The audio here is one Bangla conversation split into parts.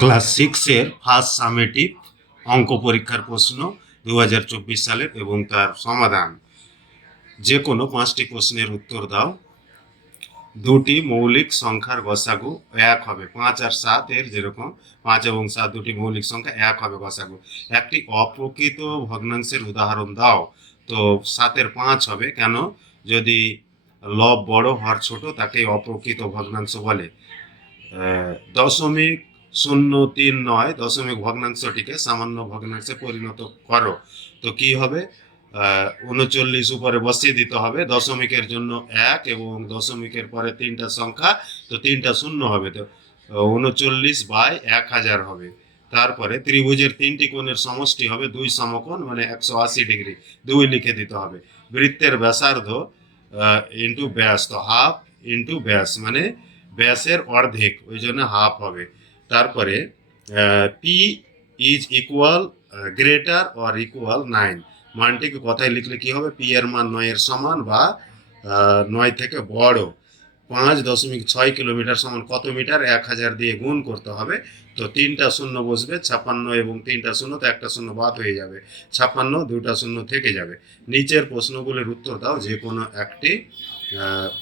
ক্লাস সিক্সের ফার্স্ট সামেটিভ অঙ্ক পরীক্ষার প্রশ্ন 2024 সালের এবং তার সমাধান। যে কোনো 5টি প্রশ্নের উত্তর দাও। দুটি মৌলিক সংখ্যার গসাগু এক হবে। 5 আর 7 এর যেরকম 5 এবং 7 দুটি মৌলিক সংখ্যা, এক হবে গসাগু। একটি অপ্রকৃত ভগ্নাংশের উদাহরণ দাও। তো 7-এর 5 হবে। কেন? যদি লব বড় হর ছোট তাকে অপ্রকৃত ভগ্নাংশ বলে। 0.039 দশমিক ভগ্নাংশটিকে সামান্য ভগ্নাংশে পরিণত করো। তো কি হবে? 39 উপরে বসিয়ে দিতে হবে। দশমিকের জন্য 1 এবং দশমিকের পরে 3টা সংখ্যা, তো 3টা শূন্য হবে। তো 39/1000 হবে। তারপরে ত্রিভুজের 3টি কোণের সমষ্টি হবে 2 সমকোণ, মানে 180 ডিগ্রি। 2 লিখে দিতে হবে। বৃত্তের ব্যাসার্ধ ইন্টু ব্যাস, তো হাফ ইন্টু ব্যাস মানে ব্যাসের অর্ধেক, ওই জন্য হাফ হবে। তারপরে P is equal greater or equal 9, মানটিকে কথায় লিখলে কি হবে? পি এর মান 9 এর সমান বা 9 থেকে বড়। 5.6 কিলোমিটার সমান কত মিটার? 1000 দিয়ে গুণ করতে হবে। তো 3টা শূন্য বসবে, 56 এবং 3টা শূন্য, তো একটা শূন্য বাদ হয়ে যাবে। 56, 2টা শূন্য থেকে যাবে। নিচের প্রশ্নগুলির উত্তর দাও যে কোনো একটি।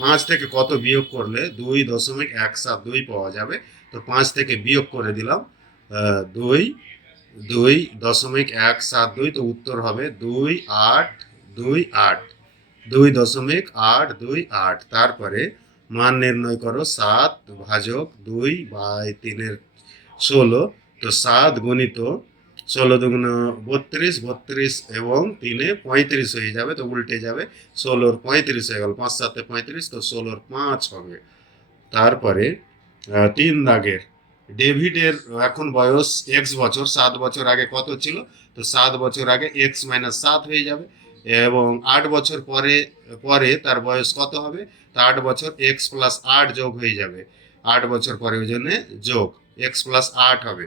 5 থেকে কত বিয়োগ করলে 2.172 পাওয়া যাবে? তো 5 থেকে বিয়োগ করে দিলাম 2.172, তো উত্তর হবে 2.828, 2.828। তারপরে মান নির্ণয় করো 7 ভাজক 2/3/16। তো 7 গুণিত 16 দুগুণ 32, 32 এবং 3-এ 35 হয়ে যাবে, তো উল্টে যাবে। 16-র 35 হয়ে গেল, 5 7-এ 35, তো 16-র 5 হবে। তারপরে 3 দাগের ডেভিডের এখন বয়স x বছর। 7 বছর আগে কত ছিল? তো 7 বছর আগে x - 7 হয়ে যাবে। এবং 8 বছর পরে পরে তার বয়স কত হবে? তা 8 বছর x + 8 যোগ হয়ে যাবে। 8 বছর পরে, ওই জন্য যোগ x + 8 হবে।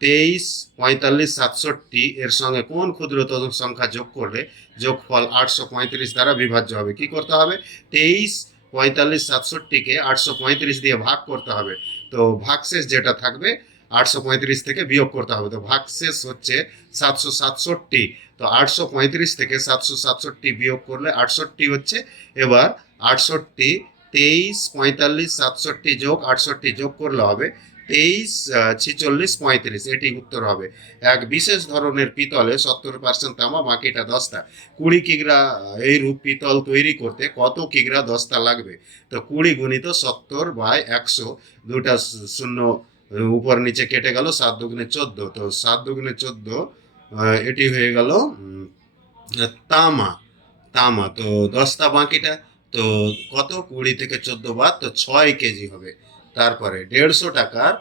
23, 45, 67 এর সঙ্গে কোন ক্ষুদ্রতম সংখ্যা যোগ করলে যোগফল 835 দ্বারা বিভাজ্য হবে? কি করতে হবে? 23, 45, 67-কে 835 দিয়ে ভাগ করতে হবে। তো ভাগশেষ যেটা থাকবে 835 থেকে বিয়োগ করতে হবে। তো ভাগশেষ হচ্ছে 767। তো 835 থেকে 767 বিয়োগ করলে 68 হচ্ছে। এবার 68, 23, 45, 67 যোগ 68 যোগ করলে হবে 23, 46, 35। এটি উত্তর হবে। এক বিশেষ ধরনের পিতলে 70% তামা, বাকিটা দস্তা। 20 কিগ্রা এই রূপ পিতল তৈরি করতে কত কিগ্রা দস্তা লাগবে? তো 20 গুণিত 70/100, দুটা শূন্য উপর নিচে কেটে গেল, 7 দুগুণে 14, তো 7 দুগুণে 14, এটি হয়ে গেল তামা। তামা, তো দস্তা বাকিটা। তো কত? 20 থেকে 14 বাদ, তো 6 কেজি হবে। তারপরে 150 টাকার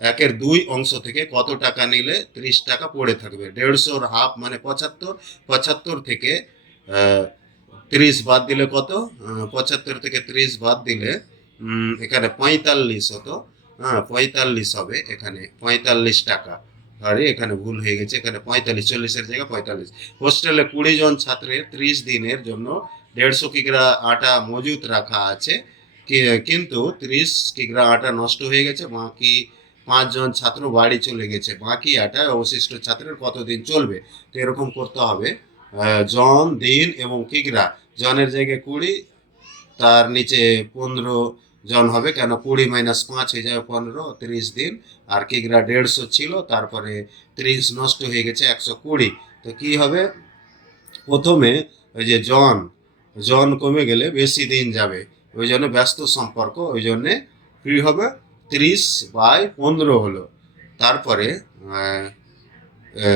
1-এর 2 অংশ থেকে কত টাকা নিলে 30 টাকা পড়ে থাকবে? 150-র হাফ মানে 75। 75 থেকে 30 বাদ দিলে কত? 75 থেকে 30 বাদ দিলে এখানে 45 হতো। হ্যাঁ, 45 হবে। এখানে 45 টাকা। আরে এখানে ভুল হয়ে গেছে, এখানে 45, 40-এর জায়গায় 45। হোস্টেলে 20 জন ছাত্রের 30 দিনের জন্য 150 কিগ্রা আটা মজুত রাখা আছে, কিন্তু 30 কিগ্রা আটা নষ্ট হয়ে গেছে। বাকি 5 জন ছাত্র বাড়ি চলে গেছে। বাকি আটা অবশিষ্ট ছাত্রের কতদিন চলবে? তো এরকম করতে হবে। জন, দিন এবং কিগ্রা। জনের জায়গায় 20, তার নিচে 15 জন হবে। কেন? 20 - 5 হয়ে যাবে 15, 30 দিন। আর কিগ্রা 150 ছিল, তারপরে 30 নষ্ট হয়ে গেছে, 120। তো কি হবে? প্রথমে ওই যে জন, জন কমে গেলে বেশি দিন যাবে, ওই জন্য ব্যস্ত সম্পর্ক, ওই জন্যে কি হবে? 30/15 হলো। তারপরে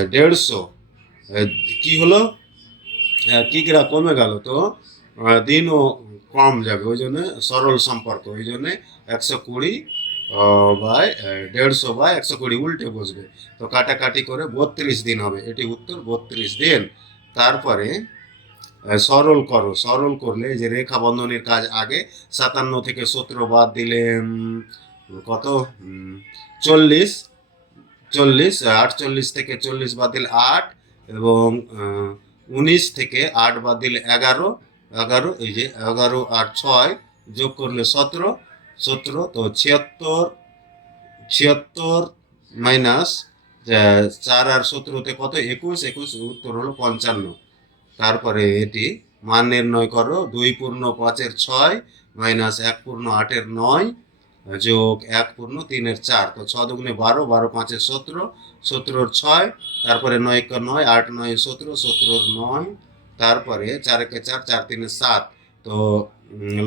150 কি হলো? কিগ্রা কমে গেল, তো দিনও কম যাবে, ওই জন্য সরল সম্পর্ক, ওই জন্যে 120 বাই 150/120 উল্টে বসবে। তো কাটাকাটি করে 32 দিন হবে। এটি উত্তর, 32 দিন। তারপরে সরল করো। সরল করলে যে রেখা বন্ধনের কাজ আগে, 57 থেকে 17 বাদ দিলে কত? 40, 40, 48 থেকে 40 বাদ দিলে 8, এবং 19 থেকে 8 বাদ দিলে 11, 11, এই যে 11 আর 6 যোগ করলে 17, 17, তো 76, 76 মাইনাস 4 আর 17তে কত, 21, 21 উত্তর হলো 55। তারপরে এটি মান নির্ণয় করো, 2 পূর্ণ 5-এর 6 মাইনাস 1 পূর্ণ 8-এর 9 যোগ 1 পূর্ণ 3-এর 4। তো 6 দুগুণে 12, 12 5-এ 17, 17-এর 6, তারপরে 9 1 9, 8 9 17, 17-এর 9, তারপরে 4 1 4, 4 3 7। তো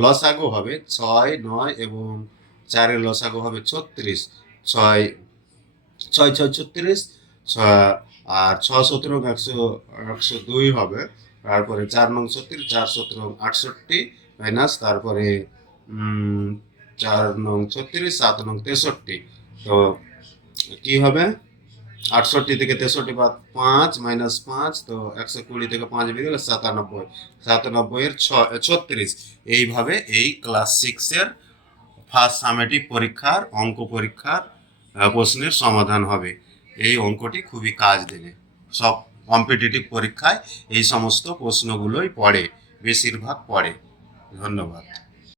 লসাগু হবে 6 9 এবং 4-এর লসাগু হবে 36। 6 6 6 36, আর 6 17 102 হবে। তারপরে 4 নং 36, 4 17 68 মাইনাস, তারপরে 4 নং 36, 7 নং 63। তো কি হবে, 68 থেকে 63 বাদ 5 মাইনাস 5, তো 120 থেকে 5 বেরিয়ে গেলে 97, 97-এর 36। এইভাবে এই ক্লাস 6-এর ফার্স্ট সামেটিভ পরীক্ষার অঙ্ক পরীক্ষার প্রশ্নের সমাধান হবে। এই অঙ্কটি খুবই কাজ দেবে, সব কম্পিটিটিভ পরীক্ষায় এই সমস্ত প্রশ্নগুলোই পড়ে, বেশিরভাগ পড়ে। ধন্যবাদ।